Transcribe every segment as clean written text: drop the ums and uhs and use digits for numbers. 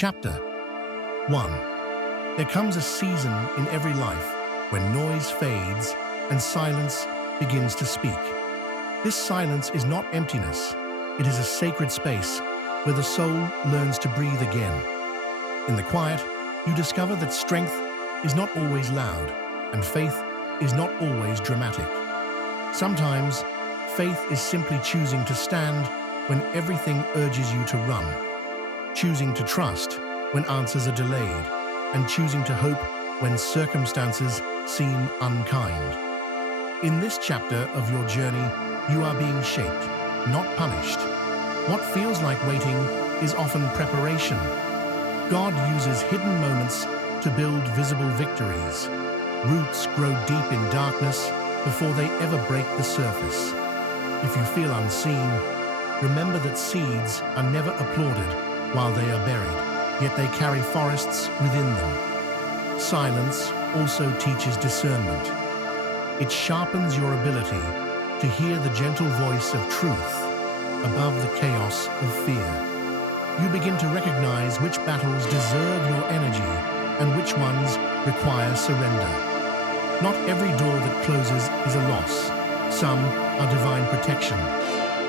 Chapter 1. There comes a season in every life when noise fades and silence begins to speak. This silence is not emptiness, it is a sacred space where the soul learns to breathe again. In the quiet, you discover that strength is not always loud and faith is not always dramatic. Sometimes, faith is simply choosing to stand when everything urges you to run, choosing to trust when answers are delayed, and choosing to hope when circumstances seem unkind. In this chapter of your journey, you are being shaped, not punished. What feels like waiting is often preparation. God uses hidden moments to build visible victories. Roots grow deep in darkness before they ever break the surface. If you feel unseen, remember that seeds are never applauded while they are buried, yet they carry forests within them. Silence also teaches discernment. It sharpens your ability to hear the gentle voice of truth above the chaos of fear. You begin to recognize which battles deserve your energy and which ones require surrender. Not every door that closes is a loss. Some are divine protection,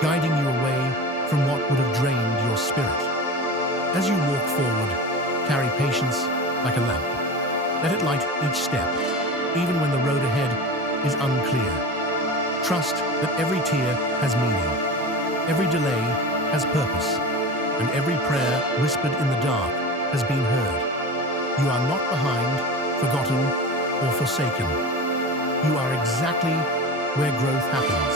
guiding you away from what would have drained your spirit. As you walk forward, carry patience like a lamp. Let it light each step, even when the road ahead is unclear. Trust that every tear has meaning, every delay has purpose, and every prayer whispered in the dark has been heard. You are not behind, forgotten, or forsaken. You are exactly where growth happens.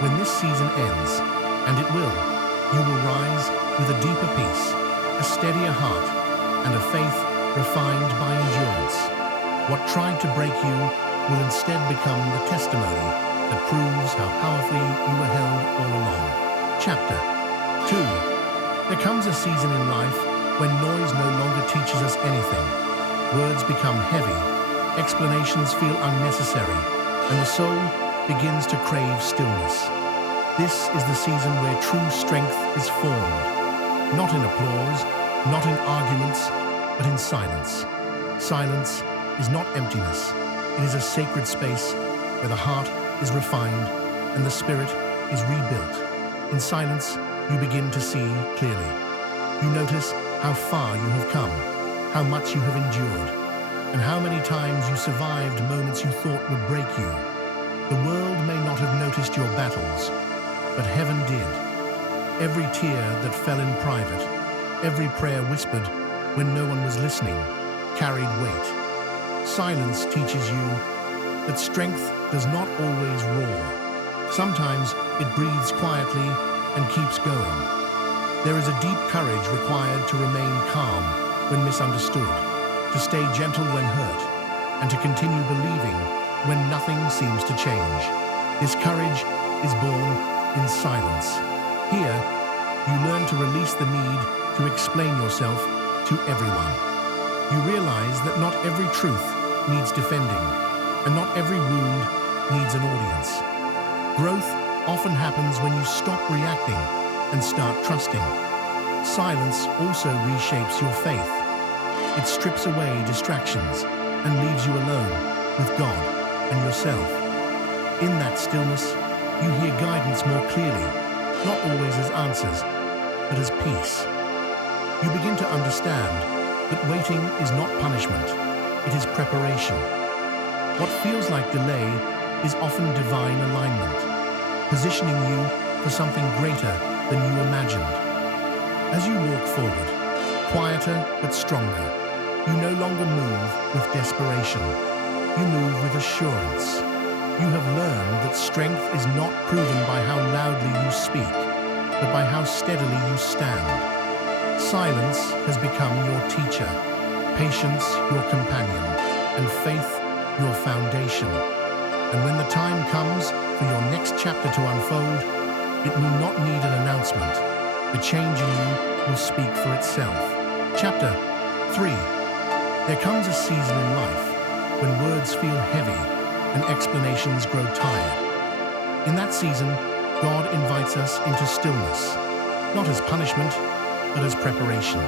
When this season ends, and it will, you will rise with a deeper peace, a steadier heart, and a faith refined by endurance. What tried to break you will instead become the testimony that proves how powerfully you were held all along. Chapter 2. There comes a season in life when noise no longer teaches us anything. Words become heavy, explanations feel unnecessary, and the soul begins to crave stillness. This is the season where true strength is formed. Not in applause, not in arguments, but in silence. Silence is not emptiness. It is a sacred space where the heart is refined and the spirit is rebuilt. In silence, you begin to see clearly. You notice how far you have come, how much you have endured, and how many times you survived moments you thought would break you. The world may not have noticed your battles, but heaven did. Every tear that fell in private, every prayer whispered when no one was listening, carried weight. Silence teaches you that strength does not always roar. Sometimes it breathes quietly and keeps going. There is a deep courage required to remain calm when misunderstood, to stay gentle when hurt, and to continue believing when nothing seems to change. This courage is born in silence. Here, you learn to release the need to explain yourself to everyone. You realize that not every truth needs defending, and not every wound needs an audience. Growth often happens when you stop reacting and start trusting. Silence also reshapes your faith. It strips away distractions and leaves you alone with God and yourself. In that stillness, you hear guidance more clearly, not always as answers, but as peace. You begin to understand that waiting is not punishment, it is preparation. What feels like delay is often divine alignment, positioning you for something greater than you imagined. As you walk forward, quieter but stronger, you no longer move with desperation, you move with assurance. You have learned that strength is not proven by how loudly you speak, but by how steadily you stand. Silence has become your teacher, patience your companion, and faith your foundation. And when the time comes for your next chapter to unfold, it will not need an announcement. The change in you will speak for itself. Chapter 3. There comes a season in life when words feel heavy and explanations grow tired. In that season, God invites us into stillness, not as punishment, but as preparation.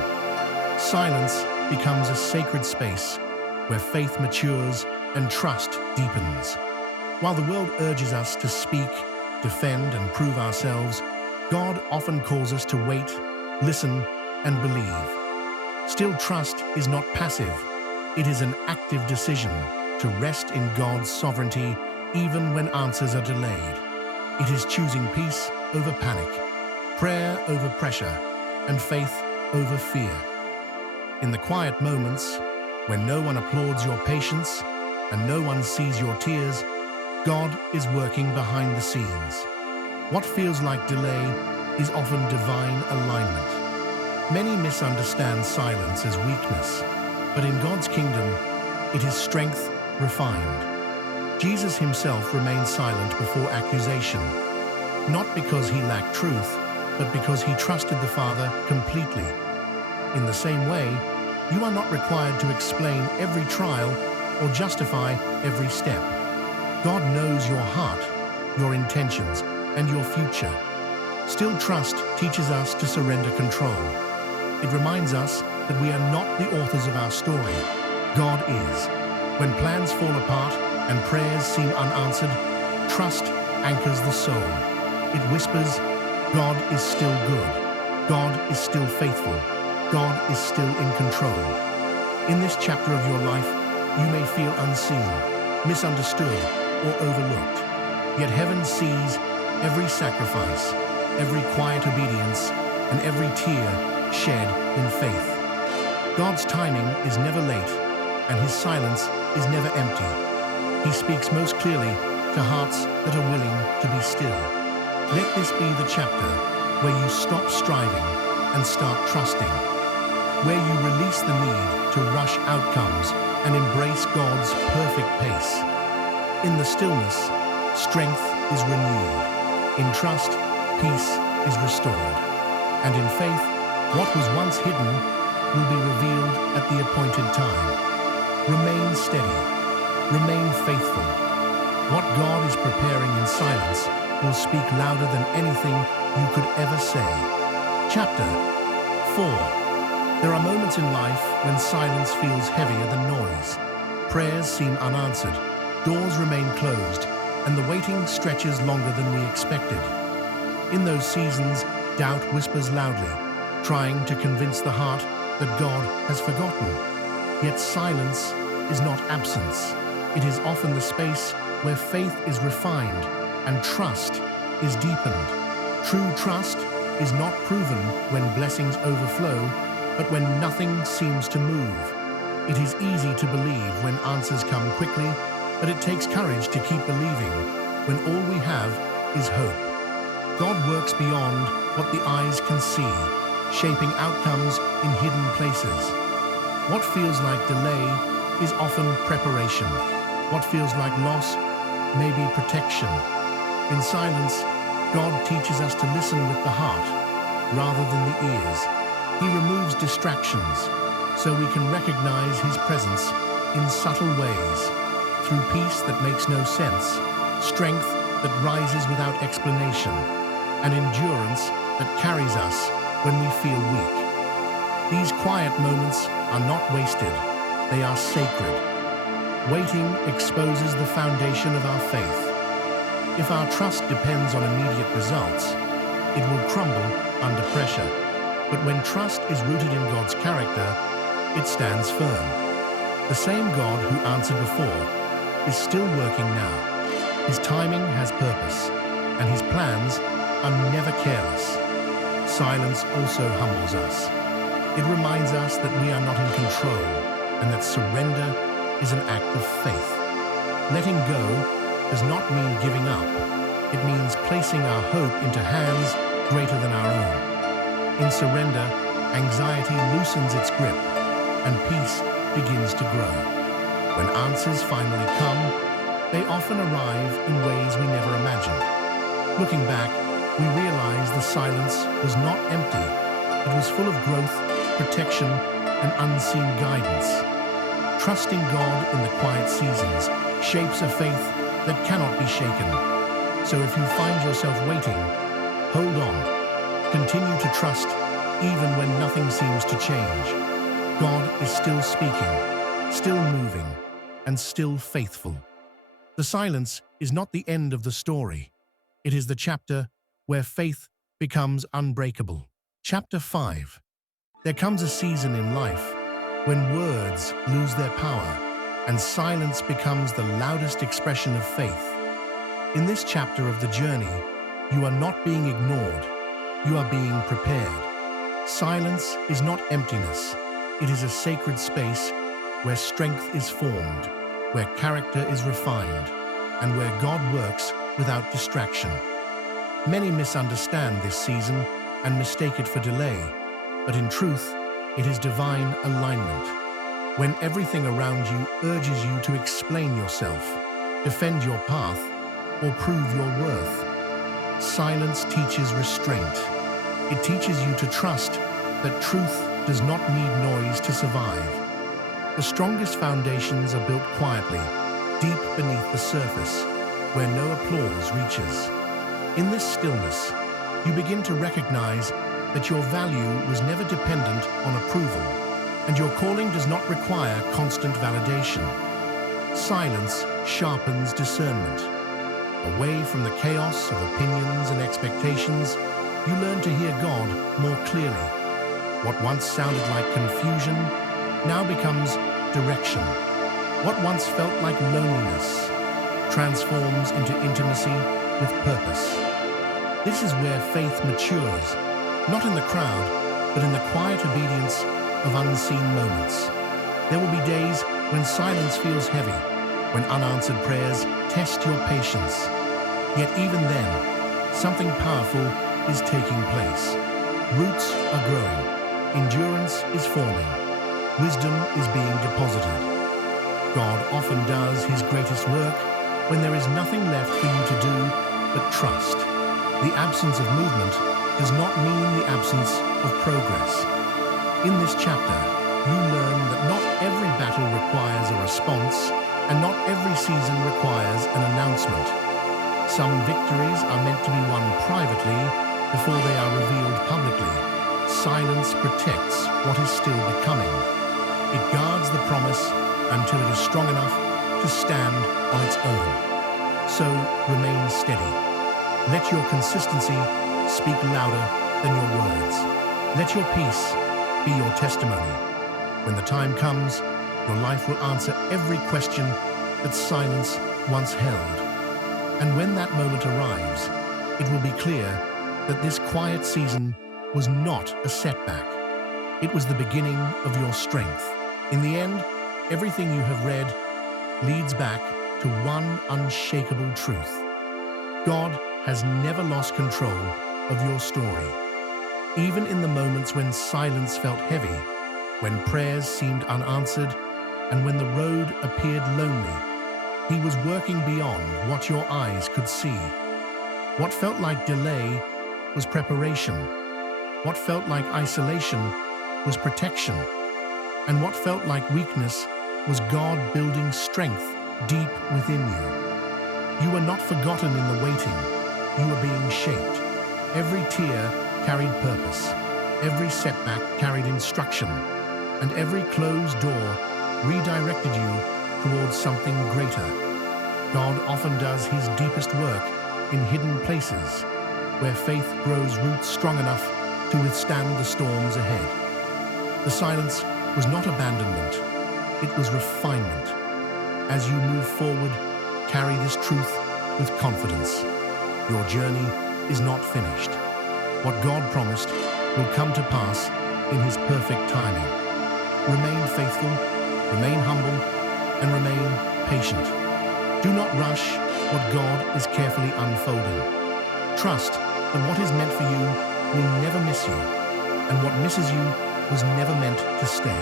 Silence becomes a sacred space where faith matures and trust deepens. While the world urges us to speak, defend, and prove ourselves, God often calls us to wait, listen, and believe. Still, trust is not passive. It is an active decision to rest in God's sovereignty even when answers are delayed. It is choosing peace over panic, prayer over pressure, and faith over fear. In the quiet moments, when no one applauds your patience and no one sees your tears, God is working behind the scenes. What feels like delay is often divine alignment. Many misunderstand silence as weakness, but in God's kingdom, it is strength refined. Jesus himself remained silent before accusation, not because he lacked truth, but because he trusted the Father completely. In the same way, you are not required to explain every trial or justify every step. God knows your heart, your intentions, and your future. Still, trust teaches us to surrender control. It reminds us that we are not the authors of our story. God is. When plans fall apart and prayers seem unanswered, trust anchors the soul. It whispers, God is still good. God is still faithful. God is still in control. In this chapter of your life, you may feel unseen, misunderstood, or overlooked. Yet heaven sees every sacrifice, every quiet obedience, and every tear shed in faith. God's timing is never late, and his silence is never empty. He speaks most clearly to hearts that are willing to be still. Let this be the chapter where you stop striving and start trusting, where you release the need to rush outcomes and embrace God's perfect pace. In the stillness, strength is renewed. In trust, peace is restored. And in faith, what was once hidden will be revealed at the appointed time. Remain steady. Remain faithful. What God is preparing in silence will speak louder than anything you could ever say. Chapter 4. There are moments in life when silence feels heavier than noise. Prayers seem unanswered, doors remain closed, and the waiting stretches longer than we expected. In those seasons, doubt whispers loudly, trying to convince the heart that God has forgotten. Yet silence is not absence. It is often the space where faith is refined and trust is deepened. True trust is not proven when blessings overflow, but when nothing seems to move. It is easy to believe when answers come quickly, but it takes courage to keep believing when all we have is hope. God works beyond what the eyes can see, shaping outcomes in hidden places. What feels like delay is often preparation. What feels like loss may be protection. In silence, God teaches us to listen with the heart rather than the ears. He removes distractions so we can recognize his presence in subtle ways. Through peace that makes no sense, strength that rises without explanation, and endurance that carries us when we feel weak. These quiet moments are not wasted, they are sacred. Waiting exposes the foundation of our faith. If our trust depends on immediate results, it will crumble under pressure. But when trust is rooted in God's character, it stands firm. The same God who answered before is still working now. His timing has purpose, and his plans are never careless. Silence also humbles us. It reminds us that we are not in control, and that surrender is an act of faith. Letting go does not mean giving up. It means placing our hope into hands greater than our own. In surrender, anxiety loosens its grip, and peace begins to grow. When answers finally come, they often arrive in ways we never imagined. Looking back, we realize the silence was not empty. It was full of growth, protection, and unseen guidance. Trusting God in the quiet seasons shapes a faith that cannot be shaken. So if you find yourself waiting, hold on. Continue to trust even when nothing seems to change. God is still speaking, still moving, and still faithful. The silence is not the end of the story. It is the chapter where faith becomes unbreakable. Chapter 5. There comes a season in life when words lose their power and silence becomes the loudest expression of faith. In this chapter of the journey, you are not being ignored, you are being prepared. Silence is not emptiness, it is a sacred space where strength is formed, where character is refined, and where God works without distraction. Many misunderstand this season and mistake it for delay, but in truth, it is divine alignment. When everything around you urges you to explain yourself, defend your path, or prove your worth, silence teaches restraint. It teaches you to trust that truth does not need noise to survive. The strongest foundations are built quietly, deep beneath the surface, where no applause reaches. In this stillness, you begin to recognize that your value was never dependent on approval, and your calling does not require constant validation. Silence sharpens discernment. Away from the chaos of opinions and expectations, you learn to hear God more clearly. What once sounded like confusion now becomes direction. What once felt like loneliness transforms into intimacy with purpose. This is where faith matures, not in the crowd, but in the quiet obedience of unseen moments. There will be days when silence feels heavy, when unanswered prayers test your patience. Yet even then, something powerful is taking place. Roots are growing, endurance is forming, wisdom is being deposited. God often does his greatest work when there is nothing left for you to do but trust. The absence of movement does not mean the absence of progress. In this chapter, you learn that not every battle requires a response, and not every season requires an announcement. Some victories are meant to be won privately before they are revealed publicly. Silence protects what is still becoming. It guards the promise until it is strong enough to stand on its own. So remain steady. Let your consistency speak louder than your words. Let your peace be your testimony. When the time comes, your life will answer every question that silence once held. And when that moment arrives, it will be clear that this quiet season was not a setback. It was the beginning of your strength. In the end, everything you have read leads back to one unshakable truth. God has never lost control of your story. Even in the moments when silence felt heavy, when prayers seemed unanswered, and when the road appeared lonely, he was working beyond what your eyes could see. What felt like delay was preparation. What felt like isolation was protection. And what felt like weakness was God building strength deep within you. You were not forgotten in the waiting. You were being shaped. Every tear carried purpose. Every setback carried instruction. And every closed door redirected you towards something greater. God often does his deepest work in hidden places, where faith grows roots strong enough to withstand the storms ahead. The silence was not abandonment, it was refinement. As you move forward, carry this truth with confidence. Your journey is not finished. What God promised will come to pass in his perfect timing. Remain faithful, remain humble, and remain patient. Do not rush what God is carefully unfolding. Trust that what is meant for you will never miss you, and what misses you was never meant to stay.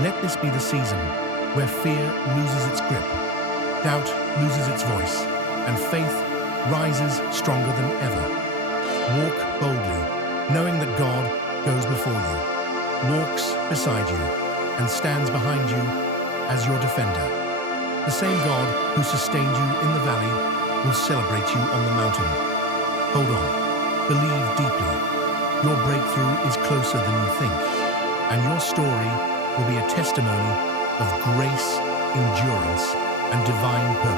Let this be the season where fear loses its grip, doubt loses its voice, and faith rises stronger than ever. Walk boldly, knowing that God goes before you, walks beside you, and stands behind you as your defender. The same God who sustained you in the valley will celebrate you on the mountain. Hold on, believe deeply. Your breakthrough is closer than you think, and your story will be a testimony of grace, endurance, and divine purpose.